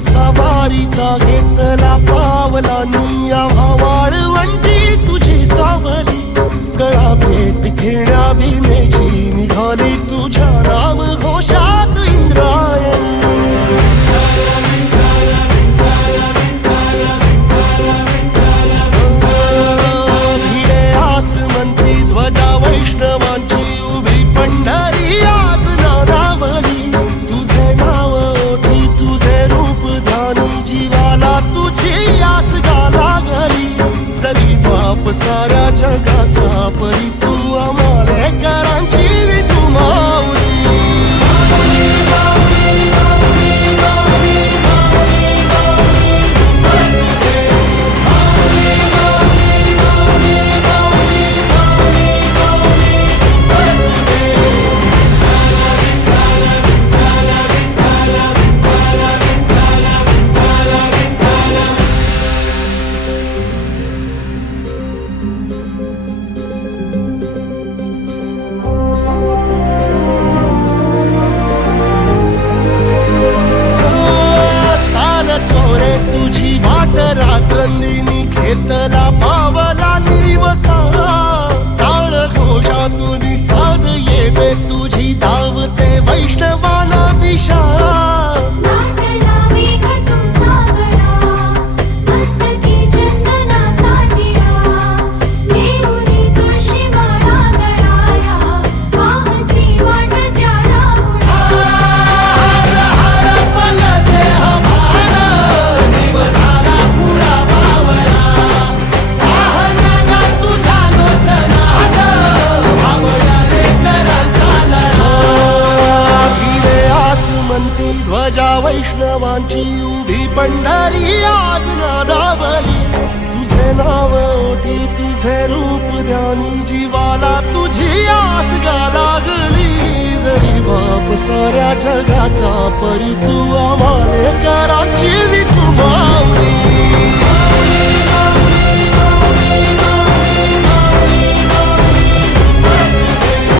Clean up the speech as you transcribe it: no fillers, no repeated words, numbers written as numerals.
सवारीचा घेतला पावला निया वाळवंटी तुझी सावली गळा भेट घेण्या भीमेची निघाली तुझ्या नाम घोषात इंद्रायणी भिडे आसमंती ध्वजा वैष्णवांची उभी पंढरी आज नानावली तुझे नाव ओठी तुझे रूप ध्यानी जीवाला तुझी आस गाला गली जरी बाप साऱ्या जगाचा परी तू आमालेकरांची विठू माऊली रात्रंदिनी घेतला पावला दिवसा टाळ घोषातून साध येते तुझी धावते वैष्णवाला दिशा ध्वजा वैष्णवांची उभी पंढरी आज नादावली तुझे नाव ओठी तुझे रूप ध्यानी जीवाला तुझी आस गा लागली जरी बाप साऱ्या जगाचा परी तू आमालेकरांची विठू माऊली